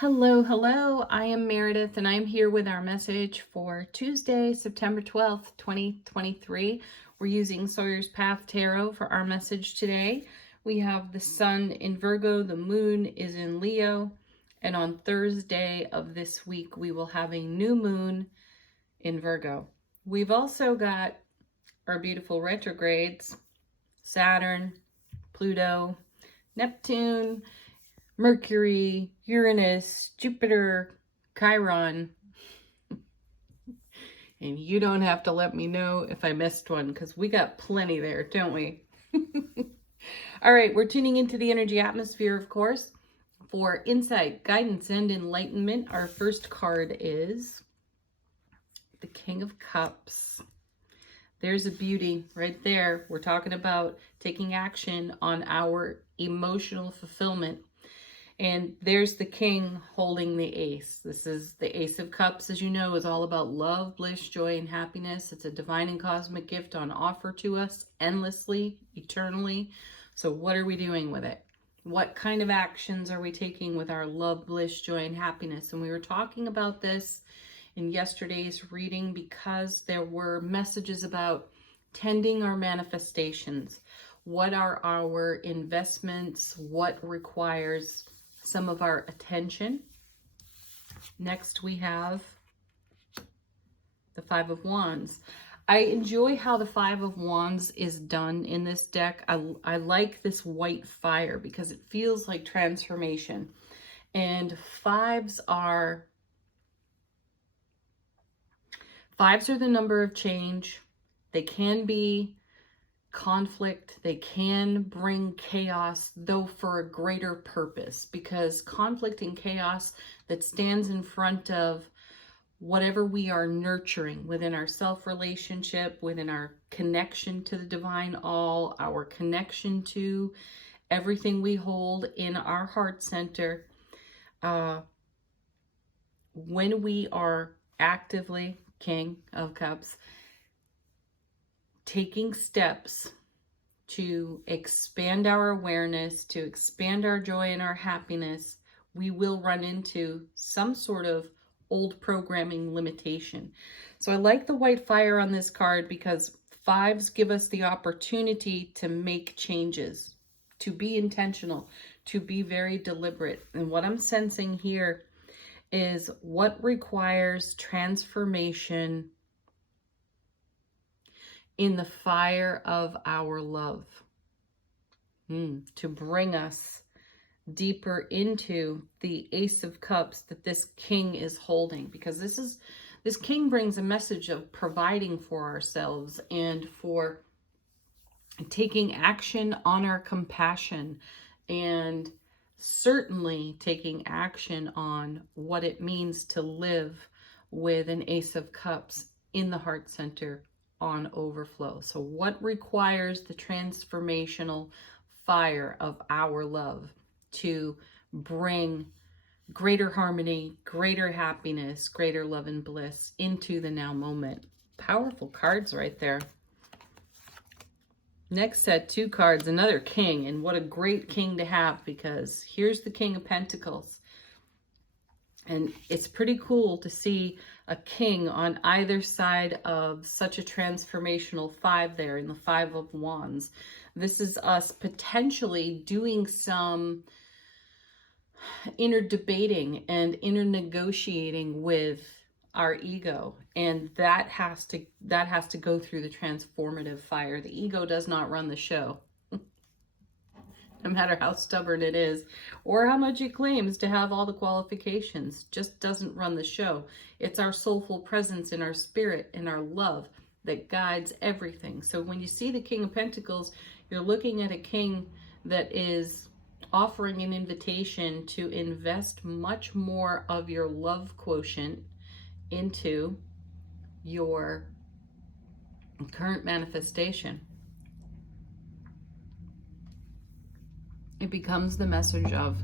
Hello, hello. I am Meredith and I'm here with our message for Tuesday, September 12th, 2023. We're using Sawyer's Path Tarot for our message today. We have the sun in Virgo, the moon is in Leo, and on Thursday of this week we will have a new moon in Virgo. We've also got our beautiful retrogrades, Saturn, Pluto, Neptune, Mercury, Uranus, Jupiter, Chiron. And you don't have to let me know if I missed one because we got plenty there, don't we? All right, we're tuning into the energy atmosphere, of course, for insight, guidance, and enlightenment. Our first card is the King of Cups. There's a beauty right there. We're talking about taking action on our emotional fulfillment. And there's the king holding the ace. This is the Ace of Cups, as you know, is all about love, bliss, joy, and happiness. It's a divine and cosmic gift on offer to us endlessly, eternally. So what are we doing with it? What kind of actions are we taking with our love, bliss, joy, and happiness? And we were talking about this in yesterday's reading because there were messages about tending our manifestations. What are our investments? What requires some of our attention? Next we have the Five of Wands. I enjoy how the Five of Wands is done in this deck. I like this white fire because it feels like transformation. And fives are the number of change. They can be conflict, they can bring chaos, though for a greater purpose, because conflict and chaos that stands in front of whatever we are nurturing within our self-relationship, within our connection to the divine all, our connection to everything we hold in our heart center, when we are actively, King of Cups, taking steps to expand our awareness, to expand our joy and our happiness, we will run into some sort of old programming limitation. So I like the white fire on this card because fives give us the opportunity to make changes, to be intentional, to be very deliberate. And what I'm sensing here is what requires transformation in the fire of our love, to bring us deeper into the Ace of Cups that this king is holding, because this king brings a message of providing for ourselves and for taking action on our compassion, and certainly taking action on what it means to live with an Ace of Cups in the heart center on overflow. So what requires the transformational fire of our love to bring greater harmony, greater happiness, greater love and bliss into the now moment? Powerful cards right there. Next set, two cards, another king, and what a great king to have, because here's the King of Pentacles. And it's pretty cool to see a king on either side of such a transformational five there in the Five of Wands. This is us potentially doing some inner debating and inner negotiating with our ego, and that has to go through the transformative fire. The ego does not run the show. No matter how stubborn it is or how much it claims to have all the qualifications, just doesn't run the show. It's our soulful presence in our spirit and our love that guides everything. So when you see the King of Pentacles, you're looking at a king that is offering an invitation to invest much more of your love quotient into your current manifestation. It becomes the message of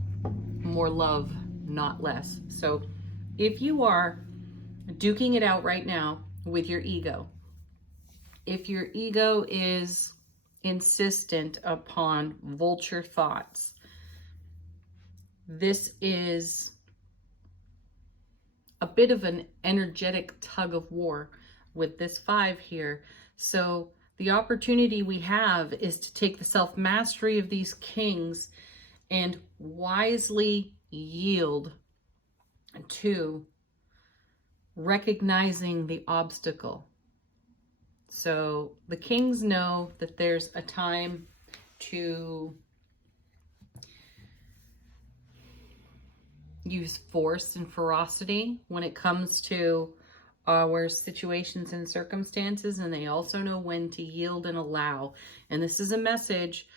more love, not less. So if you are duking it out right now with your ego, if your ego is insistent upon vulture thoughts, this is a bit of an energetic tug of war with this 5 here. So the opportunity we have is to take the self-mastery of these kings and wisely yield to recognizing the obstacle. So the kings know that there's a time to use force and ferocity when it comes to our situations and circumstances, and they also know when to yield and allow. And this is a message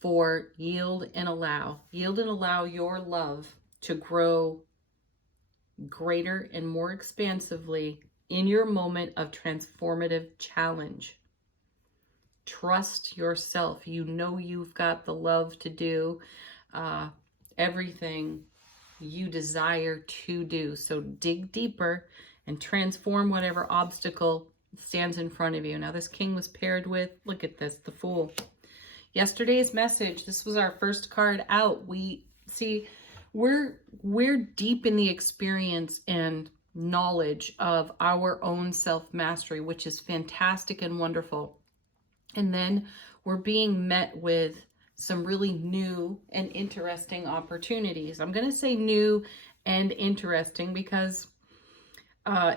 for yield and allow. Yield and allow your love to grow greater and more expansively in your moment of transformative challenge. Trust yourself. You know you've got the love to do everything you desire to do. So dig deeper and transform whatever obstacle stands in front of you. Now this king was paired with, look at this, the Fool. Yesterday's message, this was our first card out. We see we're deep in the experience and knowledge of our own self-mastery, which is fantastic and wonderful. And then we're being met with some really new and interesting opportunities. I'm going to say new and interesting because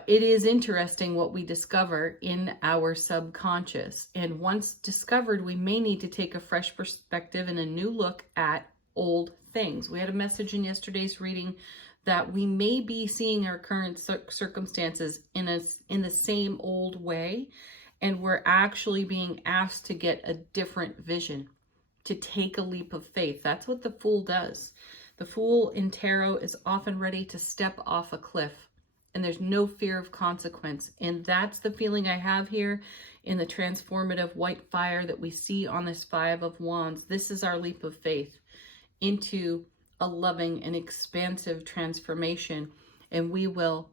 it is interesting what we discover in our subconscious. And once discovered, we may need to take a fresh perspective and a new look at old things. We had a message in yesterday's reading that we may be seeing our current circumstances in the same old way, and we're actually being asked to get a different vision, to take a leap of faith. That's what the Fool does. The Fool in tarot is often ready to step off a cliff, and there's no fear of consequence. And that's the feeling I have here in the transformative white fire that we see on this 5 of Wands. This is our leap of faith into a loving and expansive transformation, and we will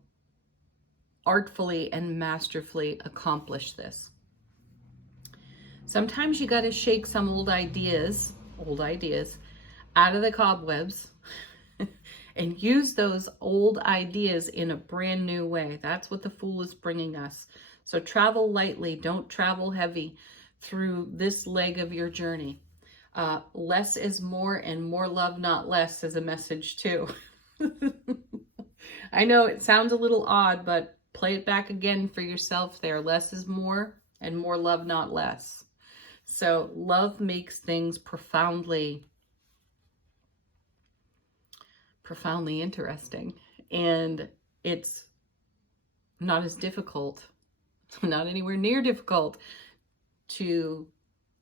artfully and masterfully accomplish this. Sometimes you got to shake some old ideas out of the cobwebs and use those old ideas in a brand new way. That's what the Fool is bringing us. So travel lightly, don't travel heavy through this leg of your journey. Less is more, and more love, not less, is a message too. I know it sounds a little odd, but play it back again for yourself there. Less is more, and more love, not less. So love makes things profoundly interesting, and it's not as difficult, not anywhere near difficult, to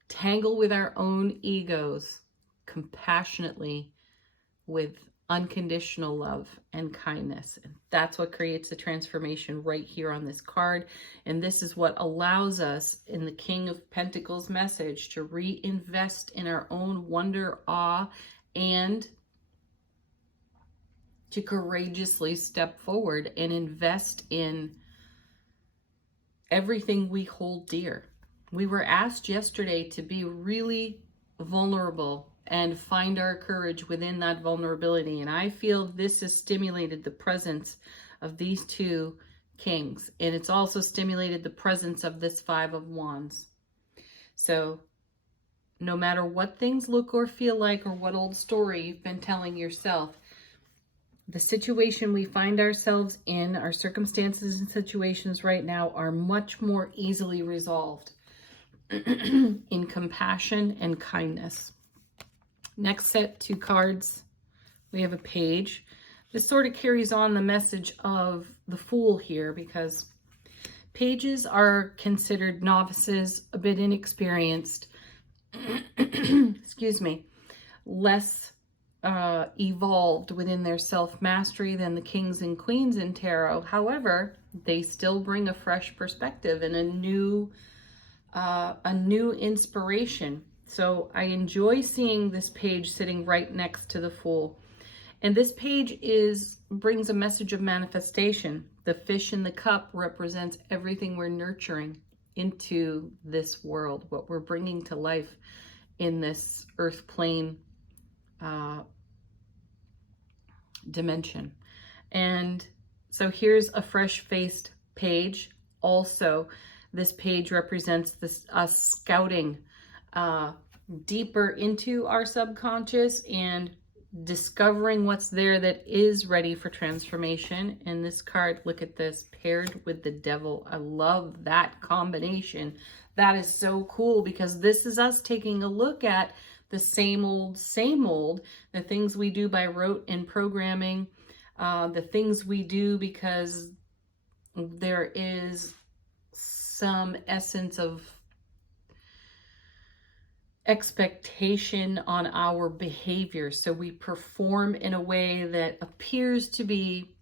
tangle with our own egos compassionately with unconditional love and kindness. And that's what creates the transformation right here on this card. And this is what allows us in the King of Pentacles message to reinvest in our own wonder, awe, and to courageously step forward and invest in everything we hold dear. We were asked yesterday to be really vulnerable and find our courage within that vulnerability. And I feel this has stimulated the presence of these 2 kings. And it's also stimulated the presence of this 5 of Wands. So no matter what things look or feel like, or what old story you've been telling yourself, the situation we find ourselves in, our circumstances and situations right now, are much more easily resolved in compassion and kindness. Next set 2 cards, we have a Page. This sort of carries on the message of the Fool here, because pages are considered novices, a bit inexperienced, excuse me, less evolved within their self-mastery than the kings and queens in tarot. However, they still bring a fresh perspective and a new inspiration. So I enjoy seeing this page sitting right next to the Fool. And this page brings a message of manifestation. The fish in the cup represents everything we're nurturing into this world, what we're bringing to life in this earth plane dimension. And So here's a fresh-faced page. Also, this page represents us scouting deeper into our subconscious and discovering what's there that is ready for transformation. And this card, look at this, paired with the devil. I love that combination. That is so cool, because this is us taking a look at the same old, the things we do by rote and programming, the things we do because there is some essence of expectation on our behavior. So we perform in a way that appears to be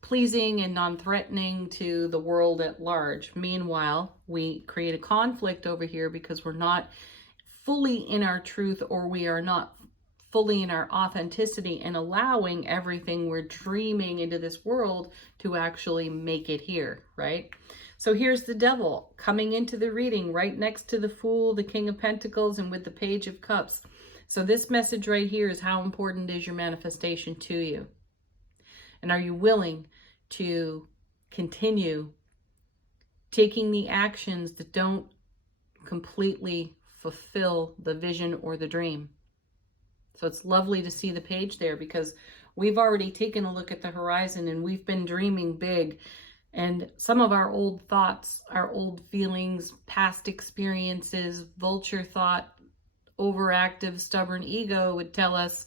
pleasing and non-threatening to the world at large. Meanwhile, we create a conflict over here because we're not fully in our truth, or we are not fully in our authenticity and allowing everything we're dreaming into this world to actually make it here, right? So here's the devil coming into the reading right next to the Fool, the King of Pentacles, and with the Page of Cups. So this message right here is, how important is your manifestation to you? And are you willing to continue taking the actions that don't completely fulfill the vision or the dream? So it's lovely to see the page there, because we've already taken a look at the horizon and we've been dreaming big. And some of our old thoughts, our old feelings, past experiences, vulture thought, overactive, stubborn ego would tell us,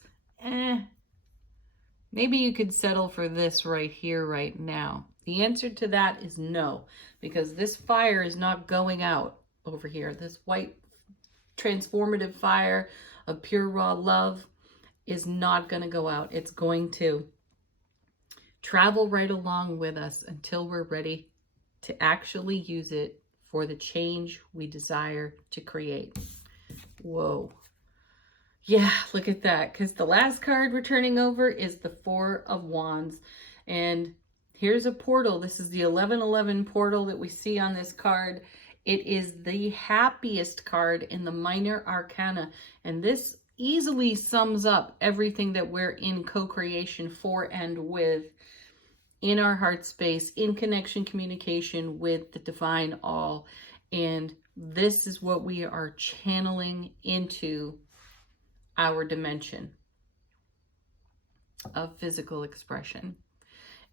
maybe you could settle for this right here, right now. The answer to that is no, because this fire is not going out over here. This white transformative fire of pure raw love is not going to go out. It's going to travel right along with us until we're ready to actually use it for the change we desire to create. Whoa. Yeah, look at that. Because the last card we're turning over is the Four of Wands. And here's a portal. This is the 1111 portal that we see on this card. It is the happiest card in the Minor Arcana. And this easily sums up everything that we're in co-creation for and with, in our heart space, in connection, communication with the divine all. And this is what we are channeling into our dimension of physical expression.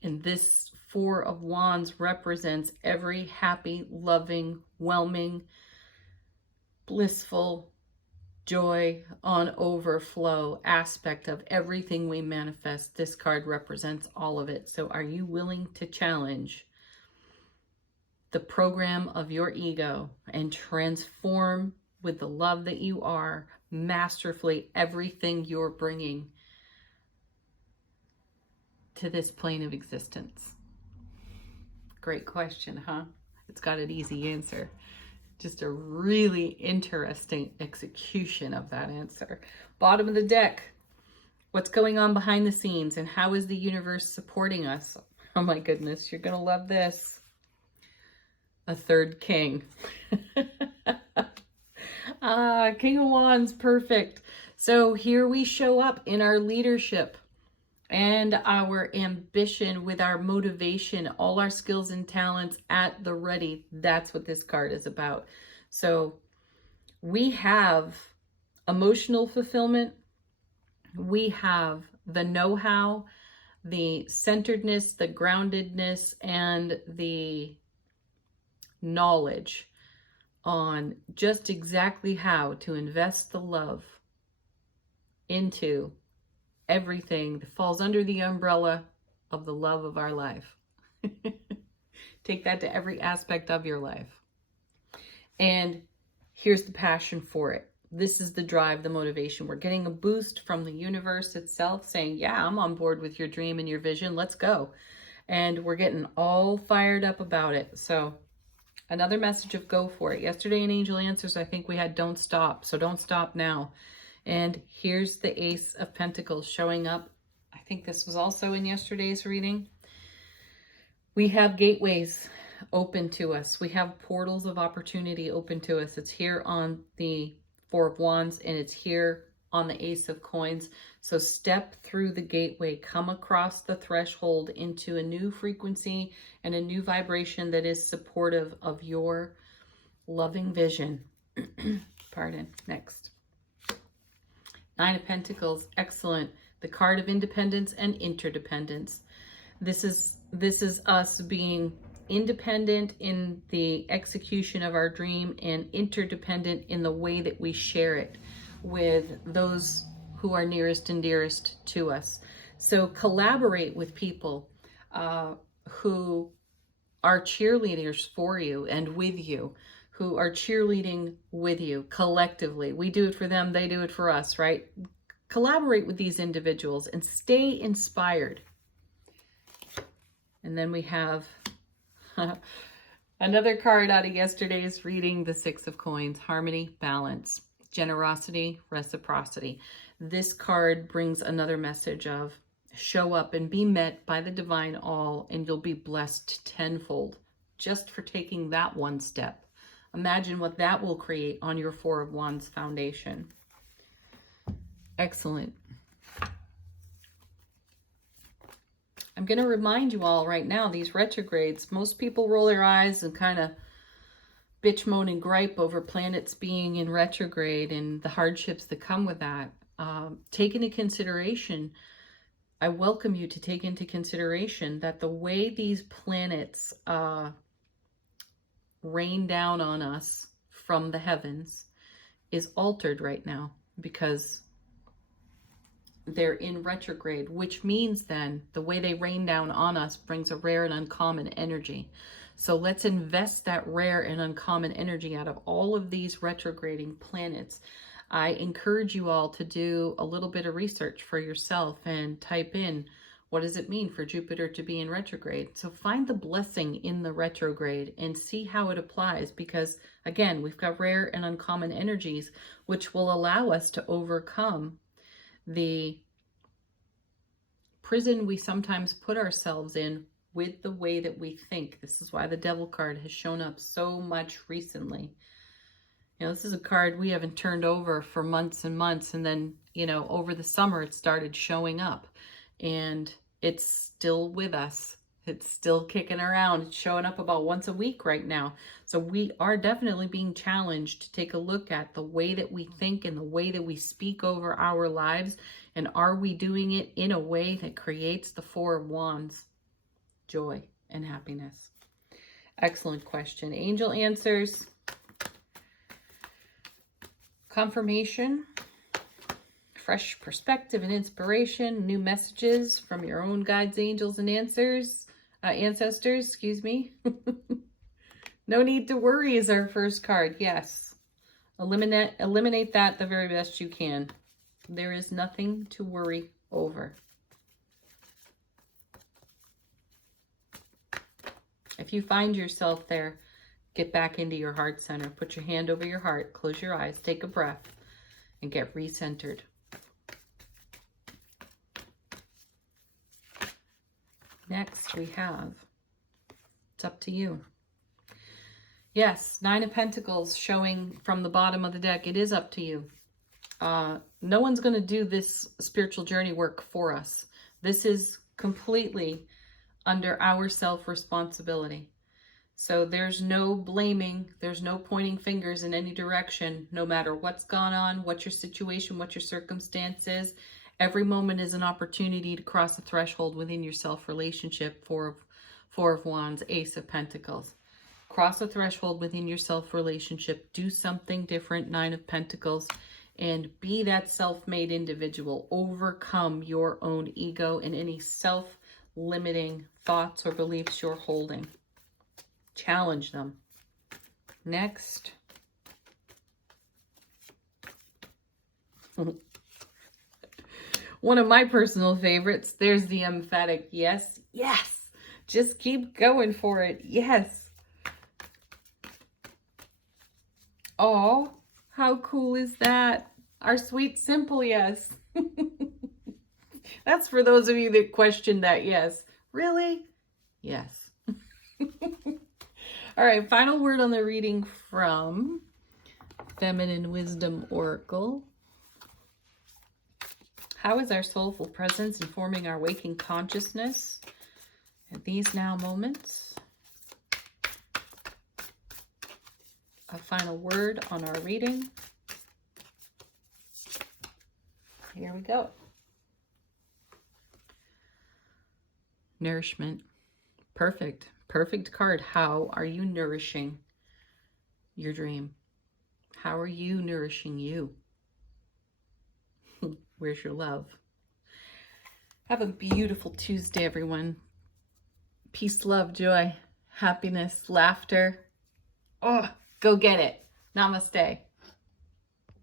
And this Four of Wands represents every happy, loving, whelming, blissful, joy on overflow aspect of everything we manifest. This card represents all of it. So are you willing to challenge the program of your ego and transform with the love that you are masterfully everything you're bringing to this plane of existence? Great question, huh? It's got an easy answer. Just a really interesting execution of that answer. Bottom of the deck. What's going on behind the scenes, and how is the universe supporting us? Oh my goodness, you're going to love this. A third king. King of Wands, perfect. So here we show up in our leadership and our ambition, with our motivation, all our skills and talents at the ready. That's what this card is about. So we have emotional fulfillment. We have the know-how, the centeredness, the groundedness, and the knowledge on just exactly how to invest the love into everything that falls under the umbrella of the love of our life. Take that to every aspect of your life. And here's the passion for it. This is the drive, the motivation. We're getting a boost from the universe itself saying, yeah, I'm on board with your dream and your vision. Let's go. And we're getting all fired up about it. So another message of go for it. Yesterday in Angel Answers, I think we had don't stop. So don't stop now. And here's the Ace of Pentacles showing up. I think this was also in yesterday's reading. We have gateways open to us. We have portals of opportunity open to us. It's here on the Four of Wands, and it's here on the Ace of Coins. So step through the gateway, come across the threshold into a new frequency and a new vibration that is supportive of your loving vision. Pardon. Next. Nine of Pentacles. Excellent. The card of independence and interdependence. This is us being independent in the execution of our dream and interdependent in the way that we share it with those who are nearest and dearest to us. So collaborate with people who are cheerleaders for you and with you, who are cheerleading with you collectively. We do it for them, they do it for us, right? Collaborate with these individuals and stay inspired. And then we have another card out of yesterday's reading, the Six of Coins, harmony, balance, generosity, reciprocity. This card brings another message of show up and be met by the divine all, and you'll be blessed tenfold just for taking that one step. Imagine what that will create on your Four of Wands foundation. Excellent. I'm going to remind you all right now, these retrogrades, most people roll their eyes and kind of bitch, moan, and gripe over planets being in retrograde and the hardships that come with that. Take into consideration, I welcome you to take into consideration that the way these planets rain down on us from the heavens is altered right now because they're in retrograde, which means then the way they rain down on us brings a rare and uncommon energy. So let's invest that rare and uncommon energy out of all of these retrograding planets. I encourage you all to do a little bit of research for yourself and type in, what does it mean for Jupiter to be in retrograde? So find the blessing in the retrograde and see how it applies, because again, we've got rare and uncommon energies, which will allow us to overcome the prison we sometimes put ourselves in with the way that we think. This is why the Devil card has shown up so much recently. You know, this is a card we haven't turned over for months and months, and then, you know, over the summer it started showing up, and it's still with us. It's still kicking around. It's showing up about once a week right now. So we are definitely being challenged to take a look at the way that we think and the way that we speak over our lives. And are we doing it in a way that creates the Four of Wands, joy and happiness? Excellent question. Angel answers, confirmation, fresh perspective and inspiration, new messages from your own guides, angels, and ancestors, excuse me. No need to worry is our first card. Yes. Eliminate that the very best you can. There is nothing to worry over. If you find yourself there, get back into your heart center. Put your hand over your heart, close your eyes, take a breath, and get recentered. Next we have, it's up to you. Yes, Nine of Pentacles showing from the bottom of the deck. It is up to you. No one's going to do this spiritual journey work for us. This is completely under our self-responsibility. So there's no blaming, there's no pointing fingers in any direction, no matter what's gone on, what your situation, what your circumstance is. Every moment is an opportunity to cross a threshold within your self-relationship. Four of Wands, Ace of Pentacles. Cross a threshold within your self-relationship. Do something different, Nine of Pentacles. And be that self-made individual. Overcome your own ego and any self-limiting thoughts or beliefs you're holding. Challenge them. Next. One of my personal favorites. There's the emphatic yes. Yes. Just keep going for it. Yes. Oh, how cool is that? Our sweet, simple yes. That's for those of you that question that yes. Really? Yes. All right, final word on the reading from Feminine Wisdom Oracle. How is our soulful presence informing our waking consciousness at these now moments? A final word on our reading. Here we go. Nourishment. Perfect. Perfect card. How are you nourishing your dream? How are you nourishing you? Where's your love? Have a beautiful Tuesday, everyone. Peace, love, joy, happiness, laughter. Oh, go get it. Namaste.